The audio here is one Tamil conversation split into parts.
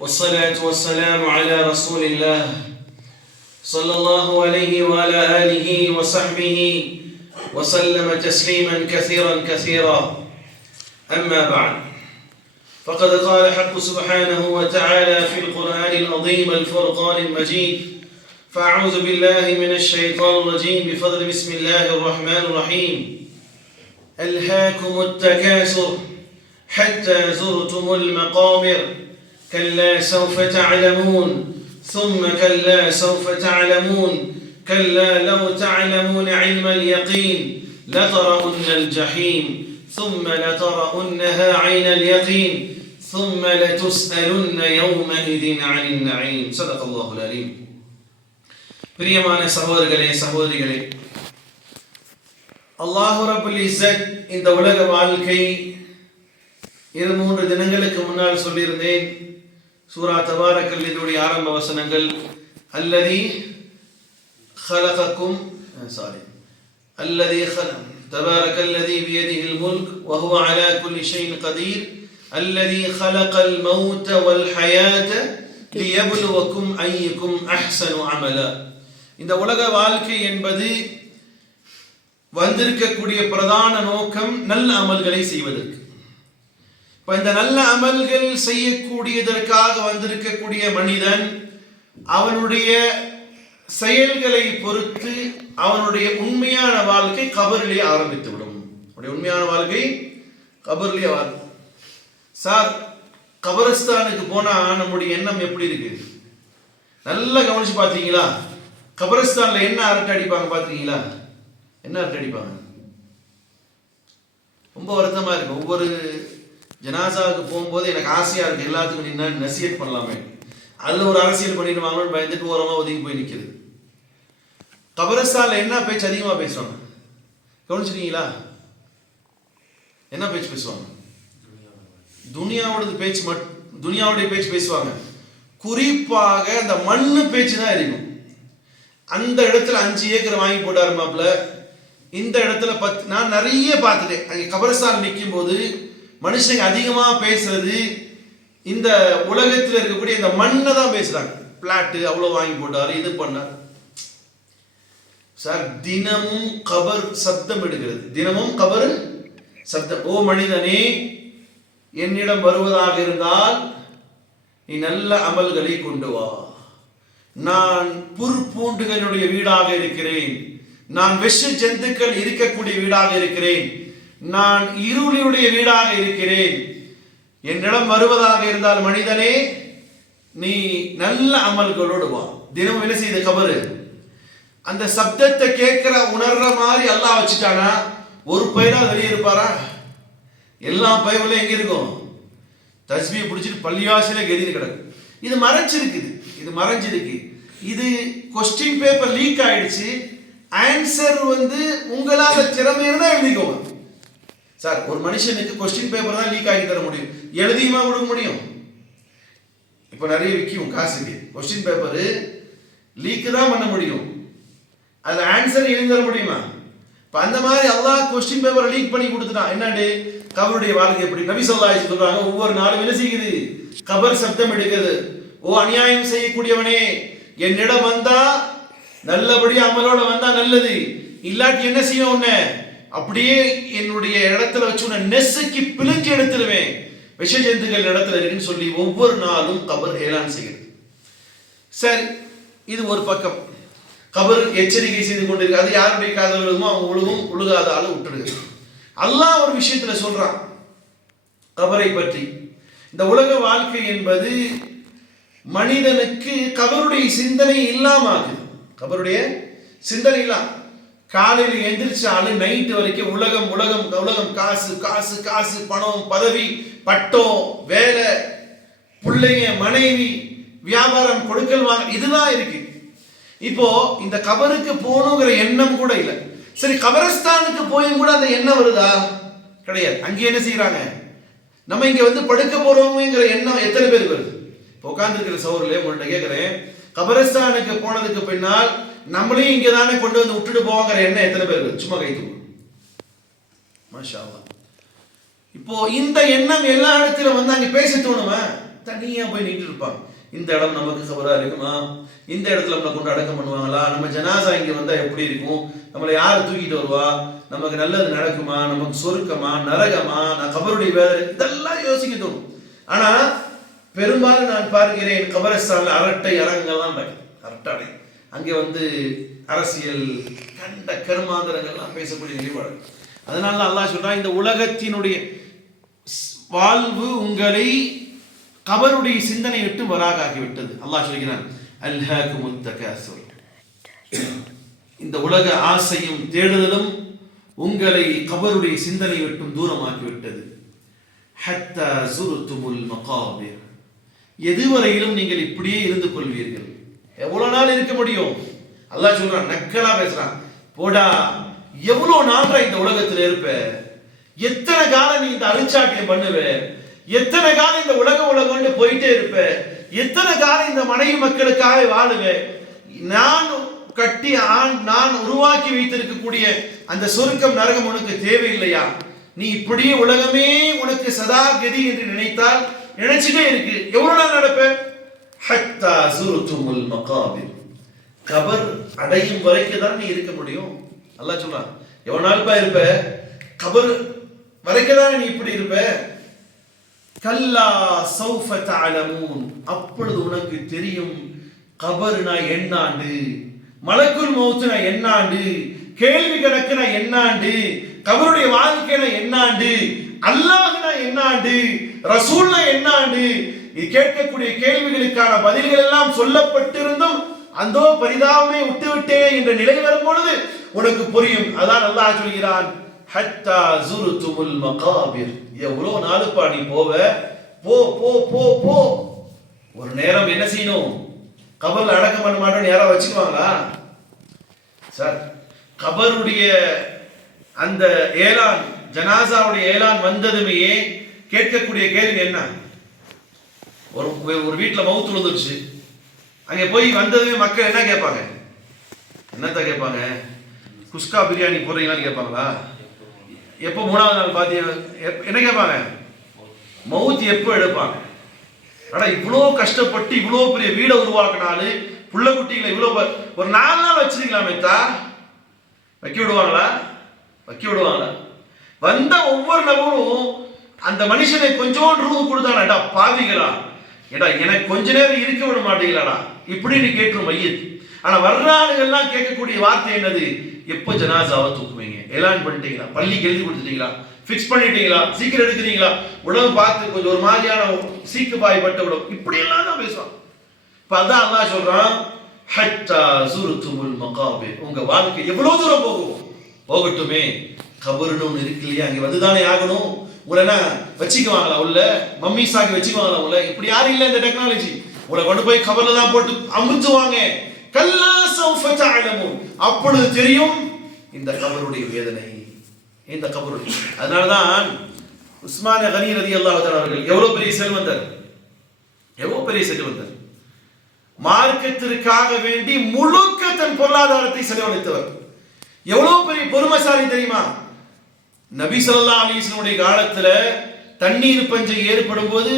والصلاة والسلام على رسول الله صلى الله عليه وعلى آله وصحبه وسلم تسليما كثيرا كثيرا. أما بعد فقد قال حق سبحانه وتعالى في القرآن العظيم الفرقان المجيد فأعوذ بالله من الشيطان الرجيم بفضل بسم الله الرحمن الرحيم. ألهاكم التكاثر حتى زرتم المقابر كلا سوف تعلمون ثم كلا سوف تعلمون كلا لو تعلمون علم اليقين لترؤن الجحيم ثم لترؤنها عين اليقين ثم لتسألن يومئذ عن النعيم صدق الله العليم பிரியமான சகோதரர்களே சகோதரிகளே அல்லாஹு ரபுல் இஸ்ஸத் இந்த உலக வாழ்க்கை இரு மூன்று தினங்களுக்கு முன்னால் சொல்லியிருந்தேன் சூரா தபாரக்கல் இதனுடைய ஆரம்ப வசனங்கள் அல்லதி خلقكم சாரி الذي خلق تبارك الذي بيده الملك وهو على كل شيء قدير الذي خلق الموت والحياة ليبلوكم أيكم أحسن عملا இந்த உலக வாழ்க்கை என்பது வந்திருக்கக்கூடிய பிரதான நோக்கம் நல்ல அமல்களை செய்வதற்கு இப்போ இந்த நல்ல அமல்கள் செய்யக்கூடியதற்காக வந்திருக்கக்கூடிய மனிதன் அவனுடைய செயல்களை பொறுத்து அவனுடைய உண்மையான வாழ்க்கை கபரிலே ஆரம்பித்து விடும் அவனுடைய உண்மையான வாழ்க்கை கபரிலே வாழ்க்கை சார் கபரஸ்தானுக்கு போனா நம்முடைய எண்ணம் எப்படி இருக்கு? நல்லா கவனிச்சு பார்த்தீங்களா கபரஸ்தான்ல என்ன அரட்டை அடிப்பாங்க பார்த்தீங்களா என்ன அரட்டை அடிப்பாங்க? ரொம்ப வருத்தமா இருக்கு ஒவ்வொரு ஜனாசாவுக்கு போகும்போது எனக்கு ஆசையா இருக்கு. எல்லாத்துக்கும் நின்று நசியத் பண்ணலாமே. அதுல ஒரு அரசியல் பண்ணிடுவாங்கன்னு பயந்துட்டு ஓரமா ஒதுங்கி போய் நிற்கிது கபரஸ்தான்ல என்ன பேச்சு அதிகமா பேசுவாங்க? கவனிச்சிட்டீங்களா என்ன பேச்சு பேசுவாங்க? துனியாவோடது பேச்சு மட் துனியாவுடைய பேச்சு பேசுவாங்க. குறிப்பாக அந்த மண்ணு பேச்சு தான் இருக்கும் அந்த இடத்துல அஞ்சு ஏக்கர் வாங்கி போட்டாரு மாப்பிள்ள. இந்த இடத்துல பத்து நான் நிறைய பார்த்துட்டேன். அங்கே கபரஸ்தான் நிற்கும் போது மனுஷங்க அதிகமாக பேசுறது இந்த உலகத்தில் இருக்கக்கூடிய இந்த மண்ணை தான் பேசுறாங்க. பிளாட்டு அவ்வளோ வாங்கி போட்டார் இது பண்ணார். சார் தினமும் கபர் சப்தம் எடுக்கிறது. தினமும் கபர் சப்தம். ஓ மனிதனே என்னிடம் வருவதாக இருந்தால் நீ நல்ல அமல்களை கொண்டு வா. நான் புற்பூண்டுகளுடைய வீடாக இருக்கிறேன். நான் விஷ ஜந்துக்கள் இருக்கக்கூடிய வீடாக இருக்கிறேன். நான் இருளியுடைய வீடாக இருக்கிறேன். என்னிடம் வருவதாக இருந்தால் மனிதனே நீ நல்ல அமல்களோடு வா. தினமும் என்ன செய்த கபரு? அந்த சப்தத்தை கேட்கிற உணர்ற மாதிரி அல்லாஹ் வச்சுட்டானா? ஒரு பயிரா வெளியே இருப்பாரா? எல்லா பயவுலையும் எங்க இருக்கும்? தஸ்மியை பிடிச்சிட்டு பள்ளிவாசல கெதிர் கிடக்கு. இது மறைச்சிருக்குது. இது மறைஞ்சிருக்கு. இது கொஸ்டின் பேப்பர் லீக் ஆயிடுச்சு. ஆன்சர் வந்து உங்களால் திறமையில தான் எழுதிக்கோங்க. சார் ஒரு மனுஷனுக்கு கொஸ்டின் பேப்பர் தான் லீக் ஆகி தர முடியும். எழுதியுமா கொடுக்க முடியும்? இப்போ நிறைய விற்கும் காசுக்கு. கொஸ்டின் பேப்பரு லீக் தான் பண்ண முடியும். அதில் ஆன்சர் எழுதி தர முடியுமா? இப்போ அந்த மாதிரி எல்லா கொஸ்டின் பேப்பரை லீக் பண்ணி கொடுத்துட்டான். என்னண்டு கபருடைய வாழ்க்கை எப்படி? நபி சொல்லாஹி சொல்றாங்க ஒவ்வொரு நாளும் என்ன செய்யுது? கபர் சப்தம் எடுக்கிறது ஓ அநியாயம் செய்யக்கூடியவனே என்னிடம் வந்தா நல்லபடியா அமலோட வந்தா நல்லது. இல்லாட்டி என்ன செய்யும் உன்னை? அப்படியே என்னுடைய இடத்துல வச்சு உன்னை நெசுக்கி பிழிஞ்சு எடுத்துருவேன். விஷ ஜந்துக்கள் இடத்துல இருக்குன்னு சொல்லி ஒவ்வொரு நாளும் கபர் ஏலான் செய்கிறது. சரி இது ஒரு பக்கம். கபர் எச்சரிக்கை செய்து கொண்டிருக்கு. அது யாருடைய காதல் விழுகுமோ அவங்க உழுகும் உழுகாத ஆள் விட்டுடுது. அல்லாஹ் ஒரு விஷயத்துல சொல்றான். கபரை பற்றி. இந்த உலக வாழ்க்கை என்பது மனிதனுக்கு கபருடைய சிந்தனை இல்லாம ஆகுது. கபருடைய சிந்தனை இல்லாம. காலையில் எந்திரிச்சாலும் நைட்டு வரைக்கும் உலகம் உலகம் உலகம் காசு காசு காசு பணம் பதவி பட்டம் வேலை பிள்ளைங்க மனைவி வியாபாரம் கொடுக்கல் வாங்க இதுதான் இருக்கு. இப்போ இந்த கபருக்கு போகணுங்கிற எண்ணம் கூட இல்லை. சரி கபரஸ்தானுக்கு போயும் கூட அந்த எண்ணம் வருதா? கிடையாது. அங்கே என்ன செய்யறாங்க நம்ம இங்க வந்து படுக்க போறோங்கிற எண்ணம் எத்தனை பேருக்கு வருது? இப்போ உட்காந்துருக்கிற சௌரில் உங்கள்கிட்ட கேட்குறேன் கபரஸ்தானுக்கு போனதுக்கு பின்னால் நம்மளையும் இங்கே தானே கொண்டு வந்து விட்டுட்டு போவாங்கிற எண்ணம் எத்தனை பேர் சும்மா கை தூக்கும் மாஷா இப்போ இந்த எண்ணம் எல்லா இடத்துல வந்து அங்கே பேச தோணுமா? தனியா போய் நின்று இருப்பாங்க. இந்த இடம் நமக்கு கபரா இருக்குமா? இந்த இடத்துல நம்மளை கொண்டு அடக்கம் பண்ணுவாங்களா? நம்ம ஜனாசா இங்க வந்தா எப்படி இருக்கும்? நம்மளை யார் தூக்கிட்டு வருவா? நமக்கு நல்லது நடக்குமா? நமக்கு சொருக்கமா? நரகமா? நான் கபருடைய வேதனை இதெல்லாம் யோசிக்க தோணும். ஆனா பெரும்பாலும் நான் பார்க்கிறேன் கபரஸ்தான்ல அரட்டை அரங்கெல்லாம் தான் நடக்குது. அரட்டை அங்கே வந்து அரசியல் கண்ட கருமாந்திரங்கள்லாம் பேசக்கூடிய நிலைப்பாடு அதனால தான் அல்லாஹ் சொல்கிறான் இந்த உலகத்தினுடைய வாழ்வு உங்களை கபருடைய சிந்தனை விட்டு வராகாகி விட்டது அல்லாஹ் சொல்கிறான் அல்ஹாக்குமுத் தகாசுர் இந்த உலக ஆசையும் தேடுதலும் உங்களை கபருடைய சிந்தனை விட்டும் தூரமாக்கிவிட்டது. ஹத்தா சுருத்துமுல் மகாபிர். எதுவரையிலும் நீங்கள் இப்படியே இருந்து கொள்வீர்கள். எவ்வளோ நாள் இருக்க முடியும்? அல்லாஹ் சொல்றான் நக்கலா பேசுறான். போடா எவ்வளோ நாள்ரா இந்த உலகத்தில் இருப்ப? எத்தனை காலம் நீ இந்த அரிச்சாட்டியம் பண்ணுவ? எத்தனை காலம் இந்த உலகம் உலகம்னு போயிட்டே இருப்ப? எத்தனை காலம் இந்த மனைவி மக்களுக்காக வாழுவேன் நான் கட்டி ஆண் நான் உருவாக்கி வைத்திருக்கக்கூடிய அந்த சொருக்கம் நரகம் உனக்கு தேவையில்லையா? நீ இப்படியே உலகமே உனக்கு சதா கதி என்று நினைத்தால் நினைச்சுட்டே இருக்கு. எவ்வளவு நாள் நடப்ப? அசுரத்துமுல் மகாபிர். கபர் அடையும் வரைக்கும் தான் நீ இருக்க முடியும்? நல்லா சொல்றான் எவ்வளவு நாள்பா இருப்ப? கபர் வரைக்கும் தான் நீ இப்படி இருப்ப? கல்லா சௌஃப தஅலமூன். அப்பொழுது உனக்கு தெரியும் கபர்னா எண்ணாண்டு மலக்குல் மௌத்துனா என்னாண்டு? கேள்வி கணக்குனா என்னாண்டு? கபருடைய வாழ்க்கைனா என்னாண்டு? அல்லாஹ்னா என்னாண்டு? ரசூல்னா எண்ணாண்டு கேட்கக்கூடிய கேள்விகளுக்கான பதில்கள் எல்லாம் சொல்லப்பட்டிருந்தும் அந்தோ பரிதாபமே விட்டுவிட்டேன் என்ற நிலை வரும் பொழுது உனக்கு புரியும். அதான் அல்லாஹ் சொல்கிறான் ஹத்தா ஜுருத்துமுல் மகாபிர். எவ்வளோ நாளுப்பா நீ போவ? போ போ போ போ. ஒரு நேரம் என்ன செய்யணும்? கபர்ல அடக்கம் பண்ண மாட்டோம்னு யாராவது வச்சுக்குவாங்களா? சார் கபருடைய அந்த ஏலான் ஜனாசாவுடைய ஏலான் வந்ததுமே கேட்கக்கூடிய கேள்வி என்ன? ஒரு ஒரு வீட்டில் மவுத்து விழுந்துருச்சு. அங்கே போய் வந்ததுமே மக்கள் என்ன கேட்பாங்க? என்னத்தான் கேட்பாங்க? குஸ்கா பிரியாணி போடுறீங்களான்னு கேட்பாங்களா? எப்போ மூணாவது நாள் பார்த்தீங்க எப்- என்ன கேட்பாங்க? மவுத்து எப்போ எடுப்பாங்க? ஆனால் இவ்வளோ கஷ்டப்பட்டு இவ்வளோ பெரிய வீடை உருவாக்குனாலு புள்ள குட்டிகளை இவ்வளோ ப- ஒரு நாலு நாள் வச்சிருக்கலாமே தா வைக்க விடுவாங்களா? வைக்க விடுவாங்களா? வந்த ஒவ்வொரு நபரும் அந்த மனுஷனை கொஞ்சோண்டு ரூபு கொடுத்தானடா பாவிகளா? ஏடா எனக்கு கொஞ்ச நேரம் இருக்க விட மாட்டீங்களாடா? இப்படின்னு கேட்கும் மையத். ஆனா வர்ற ஆளுகள்லாம் கேட்கக்கூடிய வார்த்தை என்னது? எப்போ ஜனாசாவை தூக்குவீங்க? எலான் பண்ணிட்டீங்களா? பள்ளிக்கு எழுதி கொடுத்துட்டீங்களா? ஃபிக்ஸ் பண்ணிட்டீங்களா? சீக்கிரம் எடுக்கிறீங்களா? உடம்பு பார்த்து கொஞ்சம் ஒரு மாதிரியான சீக்கு பாய்பட்ட உடம்பு இப்படி எல்லாம் தான் பேசுவான். இப்ப அதான் அல்லா சொல்றான் ஹட்டா சுருத்துமுல் மகாபே உங்க வாழ்க்கை எவ்வளவு தூரம் போகும்? போகட்டுமே. கபருன்னு ஒன்று இருக்கு இல்லையா? அங்கே வந்துதானே ஆகணும். உங்களை என்ன வச்சுக்குவாங்களா உள்ள? மம்மி சாக்கி வச்சுக்குவாங்களா உள்ள? இப்படி யாரும் இல்லை இந்த டெக்னாலஜி உங்களை கொண்டு போய் கவர்ல தான் போட்டு அமுத்துவாங்க. கல்லா சௌஃப தஅலமூன். அப்பொழுது தெரியும் இந்த கபருடைய வேதனை. இந்த கபருடைய அதனாலதான் உஸ்மான கனி ரதி அவர்கள் எவ்வளவு பெரிய செல்வந்தர்? எவ்வளவு பெரிய செல்வந்தர்? மார்க்கத்திற்காக வேண்டி முழுக்க தன் பொருளாதாரத்தை செலவழித்தவர். எவ்வளவு பெரிய பொறுமைசாலி தெரியுமா? நபி ஸல்லல்லாஹு அலைஹி காலத்துல தண்ணீர் பஞ்சம் ஏற்படும் போது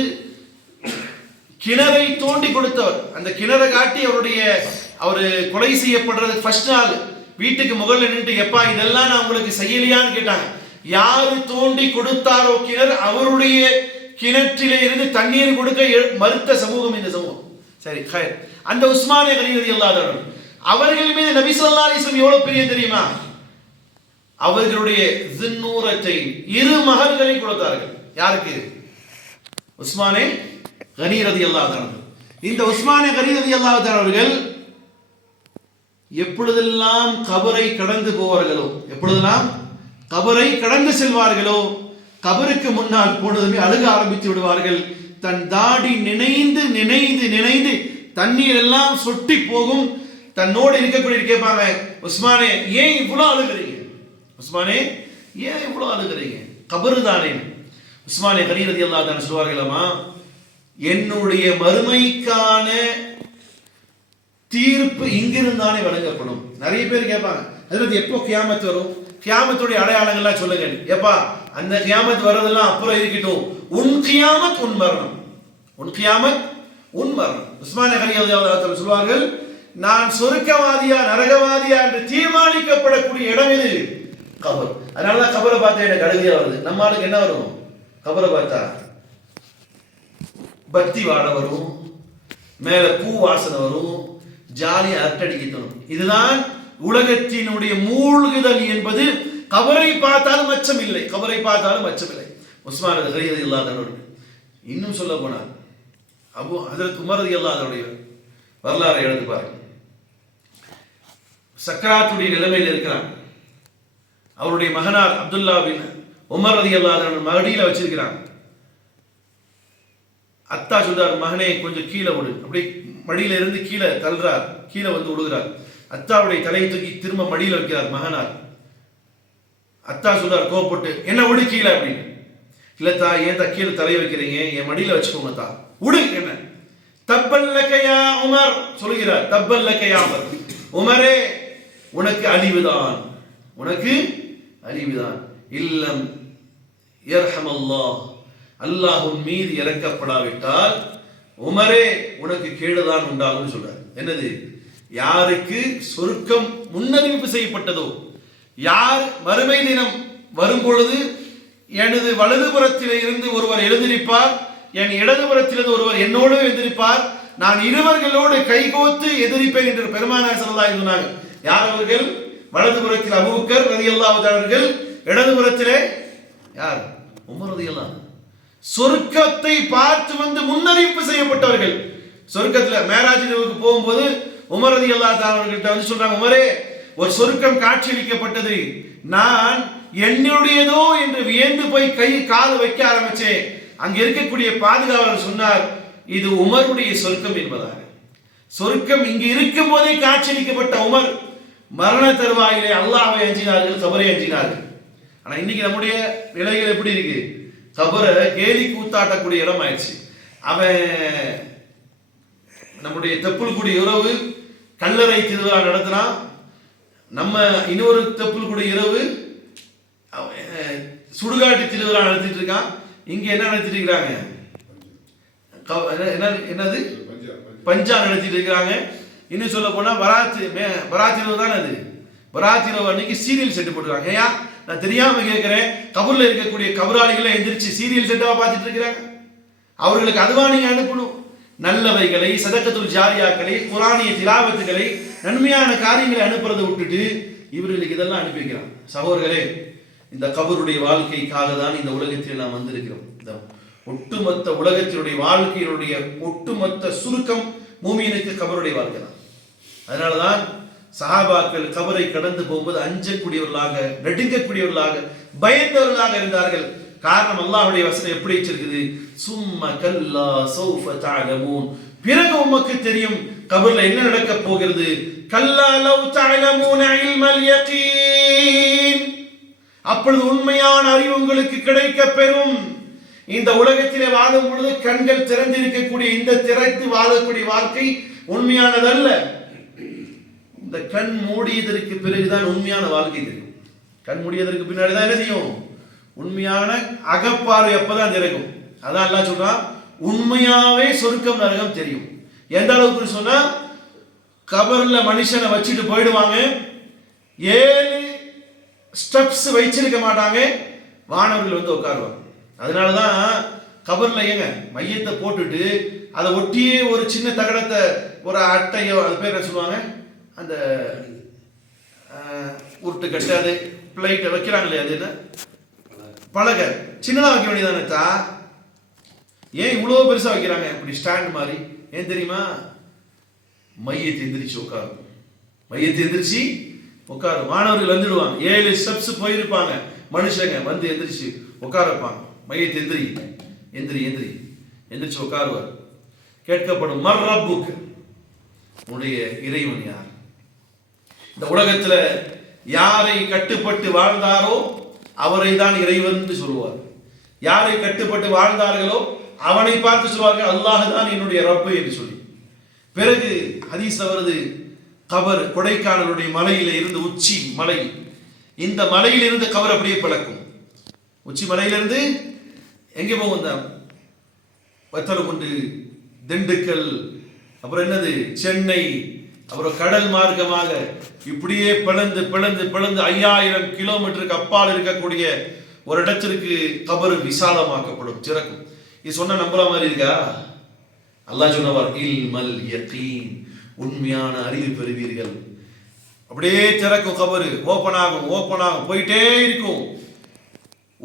கிணறை தோண்டி கொடுத்தவர். அந்த கிணறை காட்டி அவருடைய அவர் கொலை செய்யப்படுறது ஃபர்ஸ்ட் நாள். வீட்டுக்கு முதல்ல நின்று எப்பா இதெல்லாம் நான் உங்களுக்கு செய்யலையான்னு கேட்டாங்க. யாரு தோண்டி கொடுத்தாரோ கிணறு அவருடைய கிணற்றிலே இருந்து தண்ணீர் கொடுக்க மறுத்த சமூகம் இந்த சமூகம். சரி அந்த உஸ்மானிய கலிரதி அல்லாதவர்கள் அவர்கள் மீது நபி ஸல்லல்லாஹு அலைஹி எவ்வளவு பெரிய தெரியுமா? அவர்களுடைய ஜின்னூரத்தை இரு மகள்களை கொடுத்தார்கள். யாருக்கு? உஸ்மானே கனீரதி ரதி இந்த உஸ்மானே கனீரதி ரதி அவர்கள் எப்பொழுதெல்லாம் கபரை கடந்து போவார்களோ எப்பொழுதெல்லாம் கபரை கடந்து செல்வார்களோ கபருக்கு முன்னால் போனதுமே அழுக ஆரம்பித்து விடுவார்கள். தன் தாடி நினைந்து நினைந்து நினைந்து தண்ணீர் எல்லாம் சொட்டி போகும். தன்னோடு இருக்கக்கூடிய கேட்பாங்க உஸ்மானே ஏன் இவ்வளோ அழுகிறீங்க? உஸ்மானே ஏன் இவ்வளோ அழுகிறீங்க? கபரு தானே உஸ்மானே கரீரதி அல்லா தானே சொல்வார்களாமா என்னுடைய மறுமைக்கான தீர்ப்பு இங்கிருந்தானே வழங்கப்படும். நிறைய பேர் கேட்பாங்க அதில் எப்போ கியாமத்து வரும்? கியாமத்துடைய அடையாளங்கள்லாம் சொல்லுங்க. எப்பா அந்த கியாமத் வர்றதெல்லாம் அப்புறம் இருக்கட்டும். உன் கியாமத் உன் மரணம். உன் கியாமத் உன் மரணம். உஸ்மானே அலி சொல்வார்கள் நான் சொருக்கவாதியா நரகவாதியா என்று தீர்மானிக்கப்படக்கூடிய இடம் இது கபர். அதனாலதான் கபரை பார்த்தா எனக்கு அழுகையா வருது. நம்ம ஆளுக்கு என்ன வரும்? கபரை பார்த்தா பக்தி வாழ வரும். மேல பூ வாசனை வரும். ஜாலியாக அரட்டடிக்க தோணும். இதுதான் உலகத்தினுடைய மூழ்குதல் என்பது. கபரை பார்த்தாலும் அச்சம் இல்லை கபரை பார்த்தாலும் அச்சமில்லை. உஸ்மான் ஹரியது இல்லாதவர்கள் இன்னும் சொல்ல போனார் அபு அதில் குமரது இல்லாதவருடைய வரலாறை எழுதுப்பார் சக்கராத்துடைய நிலைமையில் இருக்கிறான். அவருடைய மகனார் அப்துல்லா பின் உமர் ரதி அல்லாதவன் மகடியில் வச்சிருக்கிறாங்க. அத்தா சொல்றார் மகனே கொஞ்சம் கீழே விடு அப்படியே மடியில இருந்து கீழே தள்ளுறார். கீழே வந்து விடுகிறார் அத்தாவுடைய தலையை தூக்கி திரும்ப மடியில வைக்கிறார் மகனார். அத்தா சொல்றார் கோவப்பட்டு என்ன விடு கீழே அப்படின்னு. இல்ல தா ஏன் தா கீழே தலையை வைக்கிறீங்க? என் மடியில வச்சுக்கோங்க தா. விடு என்ன? தப்பல்லக்கையா உமர். சொல்லுகிறார் தப்பல்லக்கையா உமர். உமரே உனக்கு அழிவுதான். உனக்கு அழிவுதான். இல்லம் இயர்ஹமல்லா அல்லாஹ் உன் மீது இறக்கப்படாவிட்டால் உமரே உனக்கு கேடுதான் உண்டாகும் சொல்றார். என்னது? யாருக்கு சொருக்கம் முன்னறிவிப்பு செய்யப்பட்டதோ யார் மறுமை தினம் வரும் பொழுது எனது வலதுபுறத்தில் இருந்து ஒருவர் எழுந்திருப்பார் என் இடதுபுறத்திலிருந்து ஒருவர் என்னோடு எழுந்திருப்பார் நான் இருவர்களோடு கைகோத்து எதிரிப்பேன் என்று பெருமானார் சொல்லலாம் சொன்னாங்க யார் அவர்கள்? வலதுபுறத்தில் அபூக்கர் ரதி அவர்கள் இடதுபுறத்திலே யார்? உமர் ரதி சொர்க்கத்தை பார்த்து வந்து முன்னறிவிப்பு செய்யப்பட்டவர்கள். சொர்க்கத்தில் மேராஜ் நிலவுக்கு போகும்போது உமர் ரதி அல்லா அவர்கள்ட்ட வந்து சொல்றாங்க உமரே ஒரு சொர்க்கம் காட்சியளிக்கப்பட்டது. நான் என்னுடையதோ என்று வியந்து போய் கை கால் வைக்க ஆரம்பிச்சேன். அங்க இருக்கக்கூடிய பாதுகாவலர் சொன்னார் இது உமருடைய சொர்க்கம் என்பதாக. சொர்க்கம் இங்கு இருக்கும் போதே காட்சியளிக்கப்பட்ட உமர். மரண தருவாயிலே அல்லாஹ்வை அஞ்சினார்கள் கபரை அஞ்சினார்கள். ஆனா இன்னைக்கு நம்முடைய நிலைகள் எப்படி இருக்கு? கபரை கேலி கூத்தாட்டக்கூடிய இடம் ஆயிடுச்சு. அவன் நம்முடைய தெப்புள்குடி இரவு கல்லறை திருவிழா நடத்தினான். நம்ம இன்னொரு தெப்புள்குடி இரவு சுடுகாட்டு திருவிழா நடத்திட்டு இருக்கான். இங்க என்ன நடத்திட்டு இருக்கிறாங்க? என்னது? பஞ்சா நடத்திட்டு இருக்கிறாங்க. இன்னும் சொல்ல போனால் பராத்து மே பராத் தானே அது? பராத் அன்னைக்கு சீரியல் செட்டு போட்டுருக்காங்க. ஏன் நான் தெரியாமல் கேட்குறேன் கபூரில் இருக்கக்கூடிய கபராளிகளை எந்திரிச்சு சீரியல் செட்டாக பார்த்துட்டு இருக்கிறாங்க. அவர்களுக்கு அதுவா நீங்கள் அனுப்பணும். நல்லவைகளை சதக்கத்துள் ஜாரியாக்களை குரானிய திலாவத்துகளை நன்மையான காரியங்களை அனுப்புறதை விட்டுட்டு இவர்களுக்கு இதெல்லாம் அனுப்பி வைக்கிறான். சகோதரர்களே இந்த கபருடைய வாழ்க்கைக்காக தான் இந்த உலகத்தில் நாம் வந்திருக்கிறோம். இந்த ஒட்டுமொத்த உலகத்தினுடைய வாழ்க்கையினுடைய ஒட்டுமொத்த சுருக்கம் மூமியனுக்கு கபருடைய வாழ்க்கை தான். அதனாலதான் சஹாபாக்கள் கபரை கடந்து போகும்போது அஞ்சக்கூடியவர்களாக நடுங்கக்கூடியவர்களாக பயந்தவர்களாக இருந்தார்கள். காரணம் அல்லாஹுடைய வசனம் எப்படி வச்சிருக்குது? சும்மா கல்லா சௌஃப தஅலமூன். பிறகு உமக்கு தெரியும் கபர்ல என்ன நடக்க போகிறது? கல்லா லவ் தஅலமூன இல்மல் யகீன். அப்பொழுது உண்மையான அறிவு உங்களுக்கு கிடைக்க பெறும். இந்த உலகத்திலே வாழும் பொழுது கண்கள் திறந்திருக்கக்கூடிய இந்த திறத்து வாழக்கூடிய வாழ்க்கை உண்மையானதல்ல. இந்த கண் மூடியதற்கு பிறகுதான் உண்மையான வாழ்க்கை தெரியும் கண் மூடியதற்கு பின்னாடி தான் என்ன செய்யும்? உண்மையான அகப்பார்வை அப்பதான் திறக்கும். அதான் எல்லாம் சொல்றான் உண்மையாவே சொருக்கம் நரகம் தெரியும். எந்த அளவுக்கு சொன்னா கபர்ல மனுஷனை வச்சுட்டு போயிடுவாங்க ஏழு ஸ்டெப்ஸ் வச்சிருக்க மாட்டாங்க வானவர்கள் வந்து உட்காருவாங்க. அதனால தான் கபர்ல ஏங்க மையத்தை போட்டுட்டு அதை ஒட்டியே ஒரு சின்ன தகடத்தை ஒரு அட்டையோ அது பேர் என்ன சொல்லுவாங்க? அந்த உருட்டு கட்டு அது பிளைட்டை இல்லையா அது என்ன? பலகை. சின்னதாக வைக்க வேண்டியதானே தா? ஏன் இவ்வளோ பெருசாக வைக்கிறாங்க? இப்படி ஸ்டாண்ட் மாதிரி. ஏன் தெரியுமா? மையத்தை எந்திரிச்சு உட்காரும். மையத்தை எந்திரிச்சு உட்காரும். மாணவர்கள் வந்துடுவாங்க. ஏழு ஸ்டெப்ஸ் போயிருப்பாங்க. மனுஷங்க வந்து எந்திரிச்சு உட்கார வைப்பாங்க மையத்தை எந்திரி. எந்திரி எந்திரி. எந்திரிச்சு உட்காருவார். கேட்கப்படும் மர் புக் உடைய இறைவன் யார்? இந்த உலகத்துல யாரை கட்டுப்பட்டு வாழ்ந்தாரோ அவரை தான் இறைவன் என்று சொல்லுவார். யாரை கட்டுப்பட்டு வாழ்ந்தார்களோ அவனை பார்த்து சொல்வார்கள் அல்லாஹ் தான் என்னுடைய ரப்பு என்று சொல்லி. பிறகு ஹதீஸ் அவரது கவர் கொடைக்கானலுடைய மலையில இருந்து உச்சி மலை. இந்த மலையிலிருந்து கவர் அப்படியே பிளக்கும். உச்சி மலையிலிருந்து எங்கே போகும் இந்த வத்தலகுண்டு திண்டுக்கல் அப்புறம் என்னது சென்னை அப்புறம் கடல் மார்க்கமாக இப்படியே பிளந்து பிளந்து பிளந்து ஐயாயிரம் கிலோமீட்டருக்கு அப்பால் இருக்கக்கூடிய ஒரு இடத்திற்கு கபரு விசாலமாக்கப்படும் சிறக்கும் இது சொன்ன நம்புற மாதிரி இருக்கா? அல்லாஹ் சொன்னவர் இல்மல் யகீன். உண்மையான அறிவு பெறுவீர்கள். அப்படியே திறக்கும் கபரு ஓப்பன் ஆகும் ஓப்பன் ஆகும் போயிட்டே இருக்கும்.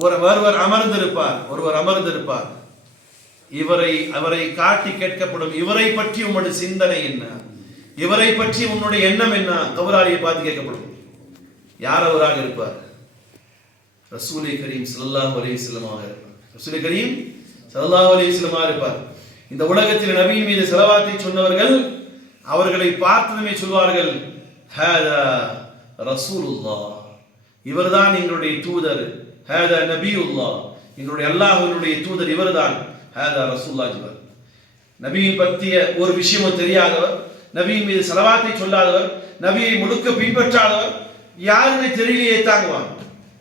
ஒரு ஒருவர் அமர்ந்திருப்பார் ஒருவர் அமர்ந்திருப்பார். இவரை அவரை காட்டி கேட்கப்படும் இவரை பற்றி உங்களோட சிந்தனை என்ன? இவரை பற்றி உன்னுடைய எண்ணம் என்ன? கபராளியை பார்த்து கேட்கப்படும். யார் அவராக இருப்பார்? ரசூலை கரீம் சல்லாஹ் அலைஹி வஸல்லமாக இருப்பார். ரசூலை கரீம் சல்லாஹ் அலைஹி வஸல்லமாக இருப்பார். இந்த உலகத்தில் நபியின் மீது செலவாத்தை சொன்னவர்கள் அவர்களை பார்த்ததுமே சொல்வார்கள் ஹேதா ரசூலுல்லா இவர்தான் எங்களுடைய தூதர். ஹேதா நபியுல்லா எங்களுடைய அல்லாஹனுடைய தூதர் இவர்தான். ஹேதா ரசூல்லா ஜிவர் நபியை பற்றிய ஒரு விஷயமும் தெரியாதவர். நபியின் மீது செலவாத்தை சொல்லாதவர் நபியை முழுக்க பின்பற்றாதவர் யாருன்னு தெரியலையே தாங்குவாங்க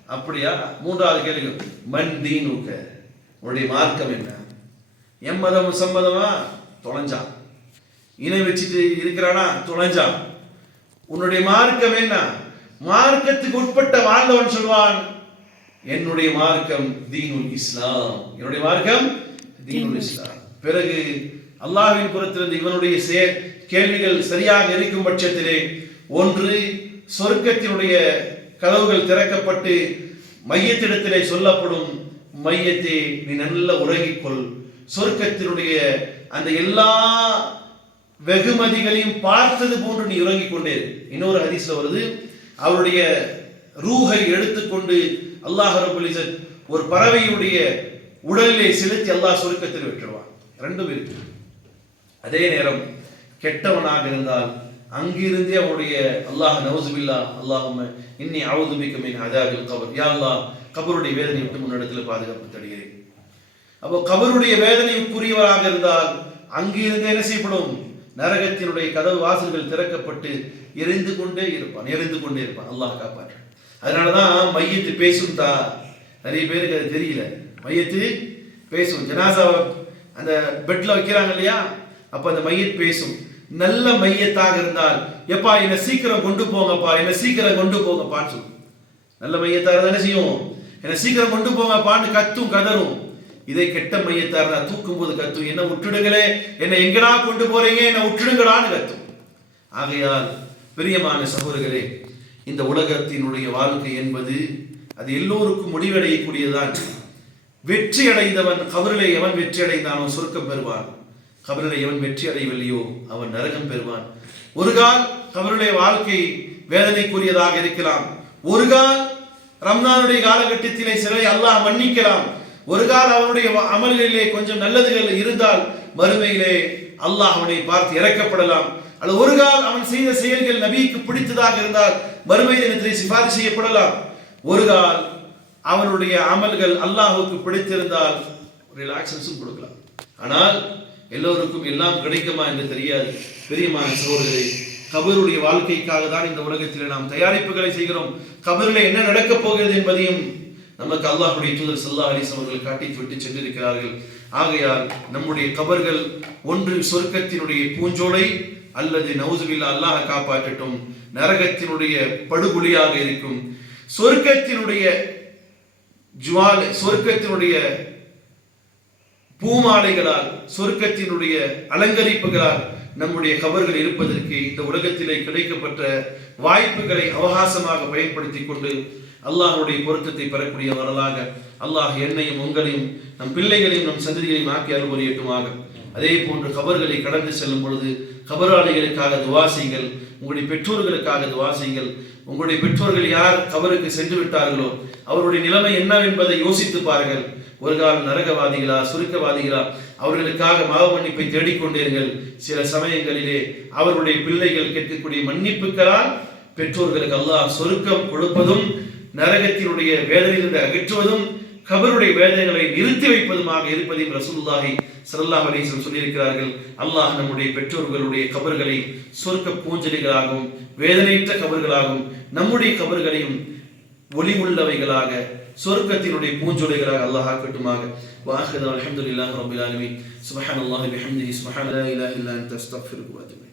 அப்படியா? மூன்றாவது கேள்வி. மன் தீனுக்க. உன்னுடைய மார்க்கம் என்ன? எம்மதம் சம்மதமா? தொலைஞ்சான். இணை வச்சுட்டு இருக்கிறானா? தொலைஞ்சான். உன்னுடைய மார்க்கம் என்ன? மார்க்கத்துக்கு உட்பட்ட வாழ்ந்தவன் சொல்வான் என்னுடைய மார்க்கம் தீனுல் இஸ்லாம். என்னுடைய மார்க்கம் தீனுல் இஸ்லாம். பிறகு அல்லாஹ்வின் புறத்திலிருந்து இவனுடைய சே- கேள்விகள் சரியாக இருக்கும் பட்சத்திலே ஒன்று சொர்க்கத்தினுடைய கதவுகள் திறக்கப்பட்டு மையத்திடத்திலே சொல்லப்படும் மையத்தை நீ நல்ல உறங்கிக்கொள். சொர்க்கத்தினுடைய அந்த எல்லா வெகுமதிகளையும் பார்த்தது போன்று நீ உறங்கிக் கொண்டே இன்னொரு ஹதீஸ்ல வருது அவருடைய ரூஹை எடுத்துக்கொண்டு அல்லாஹ் ரபுலிசன் ஒரு பறவையுடைய உடலிலே செலுத்தி அல்லாஹ் சொர்க்கத்தில் விட்டுருவான். ரெண்டும் இருக்கு அதே நேரம் கெட்டவனாக இருந்தால் அங்கிருந்தே அவனுடைய அல்லாஹ் நவசுபில்லா அல்லாஹும் இன்னி அவுதுபிக்க என் அதாபில் கபர். யா அல்லாஹ் கபருடைய வேதனை விட்டு முன்னிடத்தில் பாதுகாப்பு தருகிறேன். அப்போ கபருடைய வேதனைக்குரியவராக இருந்தால் அங்கிருந்து என்ன செய்யப்படும்? நரகத்தினுடைய கதவு வாசல்கள் திறக்கப்பட்டு எரிந்து கொண்டே இருப்பான் எரிந்து கொண்டே இருப்பான். அல்லாஹ் காப்பாற்று. அதனாலதான் மையத்து பேசும் தா. நிறைய பேருக்கு அது தெரியல. மையத்து பேசும். ஜனாசாவை அந்த பெட்ல வைக்கிறாங்க இல்லையா? அப்ப அந்த மையத் பேசும். நல்ல மையத்தாக இருந்தால் எப்பா என்னை சீக்கிரம் கொண்டு போங்கப்பா என்னை சீக்கிரம் கொண்டு போங்கப்பான்னு சொல்லும் நல்ல மையத்தாக தானே செய்யும். என்னை சீக்கிரம் கொண்டு போங்கப்பான்னு கத்தும் கதரும் இதை கெட்ட மையத்தாக இருந்தால் தூக்கும் போது கத்தும். என்ன விட்டுடுங்களே என்னை எங்கடா கொண்டு போறீங்க என்னை விட்டுடுங்கடான்னு கத்தும். ஆகையால் பிரியமான சகோதரர்களே இந்த உலகத்தினுடைய வாழ்க்கை என்பது அது எல்லோருக்கும் முடிவடையக்கூடியதுதான். வெற்றி அடைந்தவன் கபரிலே எவன் வெற்றி அடைந்தானோ சுருக்கம் பெறுவான். கபருடைய எவன் வெற்றி அடையவில்லையோ அவன் நரகம் பெறுவான். ஒரு கால் கபருடைய வாழ்க்கை வேதனைக்குரியதாக இருக்கலாம். ஒரு கால் ரம்னானுடைய காலகட்டத்திலே சிலரை அல்லாஹ் மன்னிக்கலாம். ஒரு கால் அவனுடைய அமல்களிலே கொஞ்சம் நல்லதுகள் இருந்தால் மறுமையிலே அல்லாஹ் அவனை பார்த்து இறக்கப்படலாம். அல்லது ஒரு கால் அவன் செய்த செயல்கள் நபிக்கு பிடித்ததாக இருந்தால் மறுமை தினத்திலே சிபாரிசு செய்யப்படலாம். ஒரு கால் அவனுடைய அமல்கள் அல்லாஹுக்கு பிடித்திருந்தால் ரிலாக்ஸன்ஸும் கொடுக்கலாம். ஆனால் எல்லோருக்கும் எல்லாம் கிடைக்குமா என்று தெரியாது. பிரியமான சோழர்களே கபருடைய வாழ்க்கைக்காக தான் இந்த உலகத்தில் நாம் தயாரிப்புகளை செய்கிறோம். கபரில் என்ன நடக்கப் போகிறது என்பதையும் நமக்கு அல்லாஹுடைய தூதர் சல்லா அலிஸ் அவர்கள் காட்டி விட்டு சென்றிருக்கிறார்கள். ஆகையால் நம்முடைய கபர்கள் ஒன்று சொர்க்கத்தினுடைய பூஞ்சோலை அல்லது நவுசுபில்லா அல்லாஹ் காப்பாற்றட்டும். நரகத்தினுடைய படுகொலியாக இருக்கும். சொர்க்கத்தினுடைய ஜுவாலை சொர்க்கத்தினுடைய பூமாலைகளால் சொர்க்கத்தினுடைய அலங்கரிப்புகளால் நம்முடைய கபர்கள் இருப்பதற்கு இந்த உலகத்திலே கிடைக்கப்பட்ட வாய்ப்புகளை அவகாசமாக பயன்படுத்தி கொண்டு அல்லாஹுடைய பொருத்தத்தை பெறக்கூடிய வரலாக அல்லாஹ் என்னையும் உங்களையும் நம் பிள்ளைகளையும் நம் சந்ததிகளையும் ஆக்கி அருள்புரியட்டுமாக. அதே போன்று கபர்களை கடந்து செல்லும் பொழுது கபராளிகளுக்காக துவா செய்யுங்கள் உங்களுடைய பெற்றோர்களுக்காக துவா செய்யுங்கள் உங்களுடைய பெற்றோர்கள் யார் கபருக்கு சென்று விட்டார்களோ அவருடைய நிலைமை என்ன என்பதை யோசித்து பாருங்கள். ஒரு காலம் நரகவாதிகளா சுருக்கவாதிகளா அவர்களுக்காக மக மன்னிப்பை தேடிக்கொண்டீர்கள் சில சமயங்களிலே அவருடைய பிள்ளைகள் கேட்கக்கூடிய மன்னிப்புகளால் பெற்றோர்களுக்கு அல்லாஹ் சொருக்கம் கொடுப்பதும் நரகத்தினுடைய வேதனையிலிருந்து அகற்றுவதும் கபருடைய வேதனைகளை நிறுத்தி வைப்பதுமாக இருப்பதையும் ரசூலுல்லாஹி சல்லாஹ் அலிஸ்லம் சொல்லியிருக்கிறார்கள். அல்லாஹ் நம்முடைய பெற்றோர்களுடைய கபர்களை சொர்க்க பூஞ்சலிகளாகவும் வேதனையற்ற கபர்களாகவும் நம்முடைய கபர்களையும் ஒளி உள்ளவைகளாக சொர்க்கத்தினுடைய பூஞ்சொலைகளாக அல்லாஹ் ஆக்கட்டுமாக. வாஹது அலமதுல்லாஹ் ரபுல் ஆலமி சுபஹான் அல்லாஹ் பிஹம்தி சுபஹான் இல்லா இல்லா அஸ்தக்ஃபிருக்கு வாத்துமே